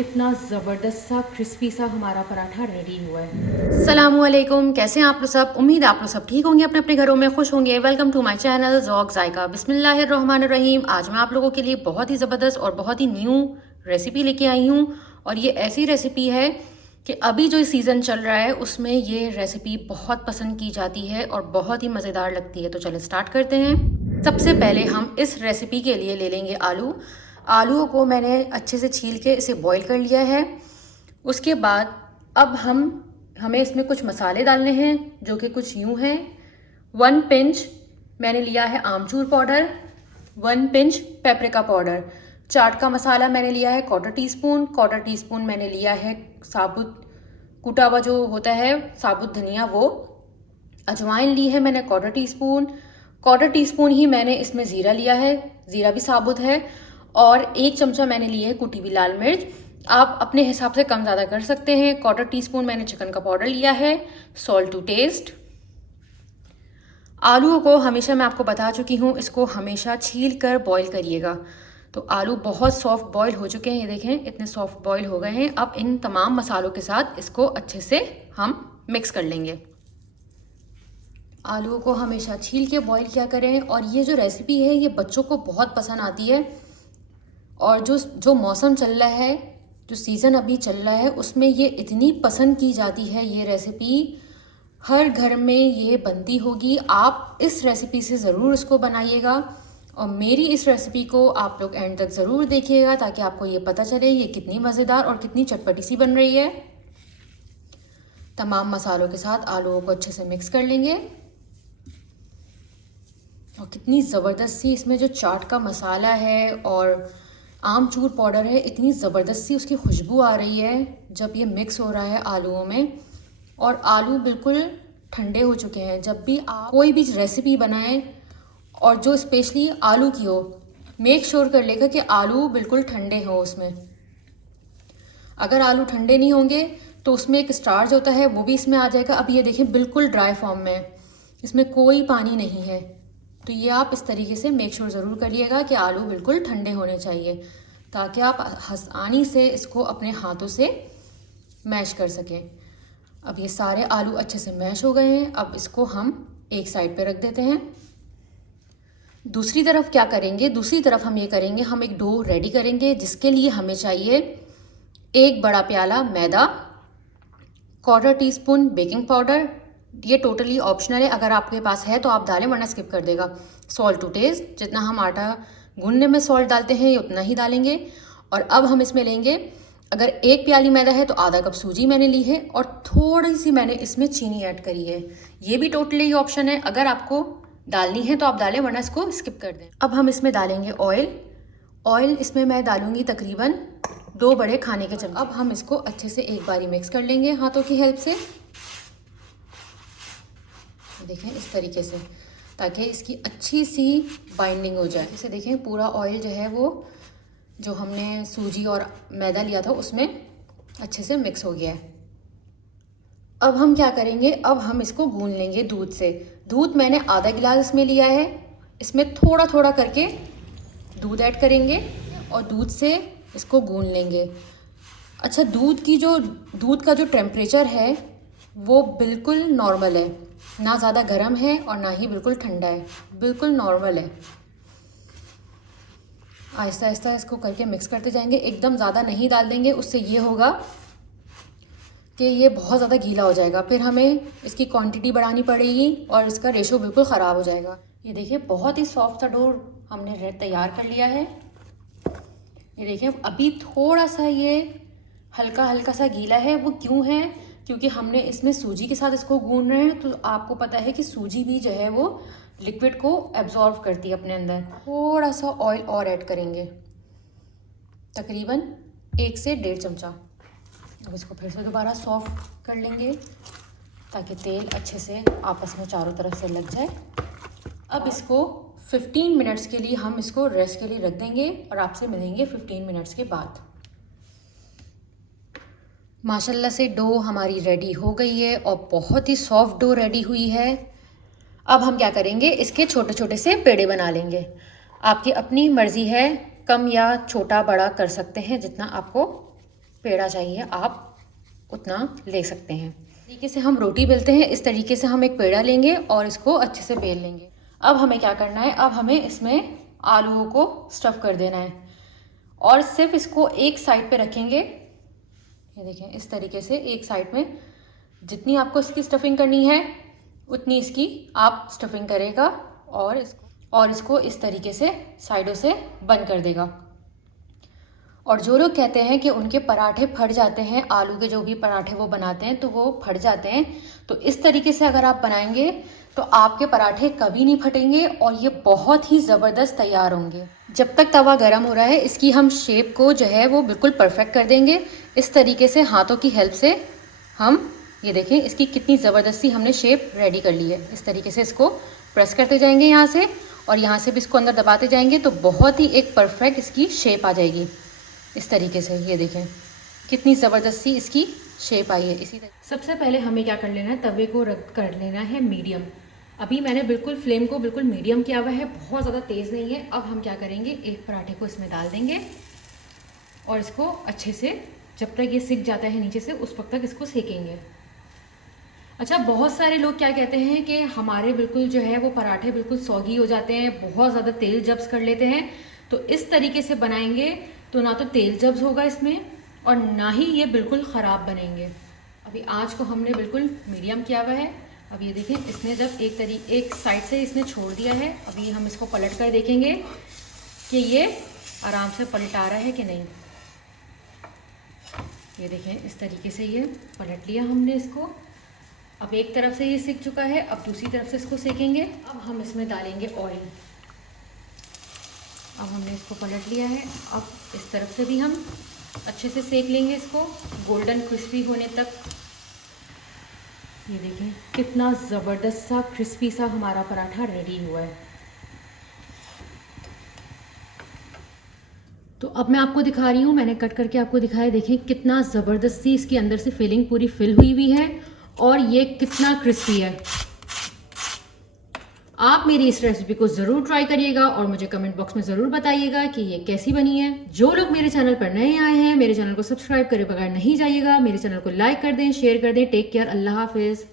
कितना ज़बरदस्त सा क्रिस्पी सा हमारा पराठा रेडी हुआ है। अस्सलामुअलैकुम, कैसे हैं आप लोग सब। उम्मीद है आप लोग सब ठीक होंगे, अपने अपने घरों में खुश होंगे। Welcome to my channel Zauq Zaika. बिस्मिल्लाहिर्रहमानिर्रहीम। आज मैं आप लोगों के लिए बहुत ही ज़बरदस्त और बहुत ही न्यू रेसिपी लेके आई हूँ। और ये ऐसी रेसिपी है कि अभी जो सीज़न चल रहा है उसमें ये रेसिपी बहुत पसंद की जाती है और बहुत ही मज़ेदार लगती है। तो चलें स्टार्ट करते हैं। सबसे पहले हम इस रेसिपी के लिए ले लेंगे आलू। आलूओं को मैंने अच्छे से छील के इसे बॉईल कर लिया है। उसके बाद अब हमें इसमें कुछ मसाले डालने हैं जो कि कुछ यूँ हैं। 1 पिंच मैंने लिया है आमचूर पाउडर, 1 पिंच पेपरिका पाउडर, चाट का मसाला मैंने लिया है 1/4 टीस्पून, 1/4 टीस्पून मैंने लिया है साबुत कुटा हुआ जो होता है साबुत धनिया वो, अजवाइन ली है मैंने 1/4 टीस्पून, 1/4 टीस्पून ही मैंने इसमें ज़ीरा लिया है, ज़ीरा भी साबुत है, और 1 चमचा मैंने ली है कुटी हुई लाल मिर्च। आप अपने हिसाब से कम ज़्यादा कर सकते हैं। 1/4 टीस्पून मैंने चिकन का पाउडर लिया है, सॉल्ट टू टेस्ट। आलूओं को हमेशा मैं आपको बता चुकी हूँ, इसको हमेशा छील कर बॉईल करिएगा। तो आलू बहुत सॉफ्ट बॉईल हो चुके हैं, ये देखें इतने सॉफ्ट बॉईल हो गए हैं। अब इन तमाम मसालों के साथ इसको अच्छे से हम मिक्स कर लेंगे। आलूओं को हमेशा छील के बॉईल किया करें। और ये जो रेसिपी है ये बच्चों को बहुत पसंद आती है। और जो मौसम चल रहा है, जो सीज़न अभी चल रहा है, उसमें ये इतनी पसंद की जाती है। ये रेसिपी हर घर में ये बनती होगी। आप इस रेसिपी से ज़रूर इसको बनाइएगा और मेरी इस रेसिपी को आप लोग एंड तक ज़रूर देखिएगा ताकि आपको ये पता चले ये कितनी मज़ेदार और कितनी चटपटी सी बन रही है। तमाम मसालों के साथ आलूओं को अच्छे से मिक्स कर लेंगे। और कितनी ज़बरदस्त सी इसमें जो चाट का मसाला है और आमचूर पाउडर है, इतनी ज़बरदस्त सी उसकी खुशबू आ रही है जब ये मिक्स हो रहा है आलूओं में। और आलू बिल्कुल ठंडे हो चुके हैं। जब भी आप कोई भी रेसिपी बनाएं और जो स्पेशली आलू की हो, मेक श्योर कर लेगा कि आलू बिल्कुल ठंडे हों उसमें। अगर आलू ठंडे नहीं होंगे तो उसमें एक स्टार्च होता है वो भी इसमें आ जाएगा। अब ये देखें बिल्कुल ड्राई फॉर्म में, इसमें कोई पानी नहीं है। तो ये आप इस तरीके से मेक श्योर ज़रूर करिएगा कि आलू बिल्कुल ठंडे होने चाहिए ताकि आप आसानी से इसको अपने हाथों से मैश कर सकें। अब ये सारे आलू अच्छे से मैश हो गए हैं। अब इसको हम एक साइड पे रख देते हैं। दूसरी तरफ क्या करेंगे, दूसरी तरफ हम ये करेंगे, हम एक डो रेडी करेंगे जिसके लिए हमें चाहिए 1 बड़ा प्याला मैदा, 1/4 टीस्पून बेकिंग पाउडर, ये टोटली ऑप्शनल है, अगर आपके पास है तो आप डालें वरना स्किप कर देगा। सॉल्ट टू टेस्ट, जितना हम आटा गूंदने में सॉल्ट डालते हैं उतना ही डालेंगे। और अब हम इसमें लेंगे, अगर 1 प्याली मैदा है तो आधा कप सूजी मैंने ली है और थोड़ी सी मैंने इसमें चीनी ऐड करी है। ये भी टोटली ऑप्शन है, अगर आपको डालनी है तो आप डालें वरना इसको स्किप कर दें। अब हम इसमें डालेंगे ऑयल इसमें मैं डालूंगी तकरीबन 2 बड़े खाने के चम्मच। अब हम इसको अच्छे से एक बारी मिक्स कर लेंगे हाथों की हेल्प से, देखें इस तरीके से, ताकि इसकी अच्छी सी बाइंडिंग हो जाए। इसे देखें पूरा ऑयल जो है वो जो हमने सूजी और मैदा लिया था उसमें अच्छे से मिक्स हो गया है। अब हम क्या करेंगे, अब हम इसको गूंद लेंगे दूध से। दूध मैंने आधा गिलास इसमें लिया है, इसमें थोड़ा थोड़ा करके दूध ऐड करेंगे और दूध से इसको गूंद लेंगे। अच्छा, दूध का जो टेम्परेचर है वो बिल्कुल नॉर्मल है, ना ज़्यादा गर्म है और ना ही बिल्कुल ठंडा है, बिल्कुल नॉर्मल है। आहिस्ता आहिस्ता इसको करके मिक्स करते जाएंगे, एकदम ज़्यादा नहीं डाल देंगे, उससे ये होगा कि ये बहुत ज़्यादा गीला हो जाएगा, फिर हमें इसकी क्वांटिटी बढ़ानी पड़ेगी और इसका रेशो बिल्कुल ख़राब हो जाएगा। ये देखिए बहुत ही सॉफ्ट सा डो हमने तैयार कर लिया है। ये देखिए अभी थोड़ा सा ये हल्का हल्का सा गीला है, वो क्यों है, क्योंकि हमने इसमें सूजी के साथ इसको गूंद रहे हैं। तो आपको पता है कि सूजी भी जो है वो लिक्विड को एब्जॉर्व करती है अपने अंदर। थोड़ा सा ऑयल और ऐड करेंगे, तकरीबन 1 से 1.5 चमचा। अब इसको फिर से दोबारा सॉफ्ट कर लेंगे ताकि तेल अच्छे से आपस में चारों तरफ से लग जाए। अब इसको 15 मिनट्स के लिए हम इसको रेस्ट के लिए रख देंगे और आपसे मिलेंगे 15 मिनट्स के बाद। माशाल्लाह से डो हमारी रेडी हो गई है और बहुत ही सॉफ्ट डो रेडी हुई है। अब हम क्या करेंगे, इसके छोटे छोटे से पेड़े बना लेंगे। आपकी अपनी मर्ज़ी है, कम या छोटा बड़ा कर सकते हैं जितना आपको पेड़ा चाहिए आप उतना ले सकते हैं। इस तरीके से हम रोटी बेलते हैं, इस तरीके से हम एक पेड़ा लेंगे और इसको अच्छे से बेल लेंगे। अब हमें क्या करना है, अब हमें इसमें आलूओं को स्टफ़ कर देना है और सिर्फ इसको एक साइड पे रखेंगे। ये देखें, इस तरीके से एक साइड में जितनी आपको इसकी स्टफिंग करनी है उतनी इसकी आप स्टफिंग करेगा और इसको इस तरीके से साइडों से बंद कर देगा। और जो लोग कहते हैं कि उनके पराठे फट जाते हैं, आलू के जो भी पराठे वो बनाते हैं तो वो फट जाते हैं, तो इस तरीके से अगर आप बनाएंगे तो आपके पराठे कभी नहीं फटेंगे और ये बहुत ही ज़बरदस्त तैयार होंगे। जब तक तवा गर्म हो रहा है इसकी हम शेप को जो है वो बिल्कुल परफेक्ट कर देंगे। इस तरीके से हाथों की हेल्प से हम ये देखें इसकी कितनी ज़बरदस्ती हमने शेप रेडी कर ली है। इस तरीके से इसको प्रेस करते जाएंगे यहाँ से और यहाँ से भी इसको अंदर दबाते जाएंगे तो बहुत ही एक परफेक्ट इसकी शेप आ जाएगी। इस तरीके से ये देखें कितनी ज़बरदस्ती इसकी शेप आई है। इसी तरह सबसे पहले हमें क्या कर लेना है, तवे को रख कर लेना है मीडियम। अभी मैंने बिल्कुल फ्लेम को बिल्कुल मीडियम किया हुआ है, बहुत ज़्यादा तेज़ नहीं है। अब हम क्या करेंगे, एक पराठे को इसमें डाल देंगे और इसको अच्छे से जब तक ये सिक जाता है नीचे से उस वक्त तक इसको सेकेंगे। अच्छा, बहुत सारे लोग क्या कहते हैं कि हमारे बिल्कुल जो है वो पराठे बिल्कुल सौगी हो जाते हैं, बहुत ज़्यादा तेल जब्स कर लेते हैं। तो इस तरीके से बनाएंगे तो ना तो तेल जब्स होगा इसमें और ना ही ये बिल्कुल ख़राब बनेंगे। अभी आँच को हमने बिल्कुल मीडियम किया हुआ है। अब ये देखें इसने जब एक साइड से इसने छोड़ दिया है, अभी हम इसको पलट कर देखेंगे कि ये आराम से पलटा रहा है कि नहीं। ये देखें इस तरीके से ये पलट लिया हमने इसको। अब एक तरफ से ये सिक चुका है, अब दूसरी तरफ से इसको सेकेंगे। अब हम इसमें डालेंगे ऑयल। अब हमने इसको पलट लिया है, अब इस तरफ से भी हम अच्छे से सेक लेंगे इसको गोल्डन क्रिस्पी होने तक। ये देखें कितना ज़बरदस्त सा क्रिस्पी सा हमारा पराठा रेडी हुआ है। तो अब मैं आपको दिखा रही हूँ, मैंने कट करके आपको दिखाया। देखें कितना ज़बरदस्ती इसके अंदर से फिलिंग पूरी फिल हुई है और ये कितना क्रिस्पी है। आप मेरी इस रेसिपी को ज़रूर ट्राई करिएगा और मुझे कमेंट बॉक्स में ज़रूर बताइएगा कि ये कैसी बनी है। जो लोग मेरे चैनल पर नए आए हैं मेरे चैनल को सब्सक्राइब करे बगैर नहीं जाइएगा। मेरे चैनल को लाइक कर दें, शेयर कर दें। टेक केयर, अल्लाह हाफिज़।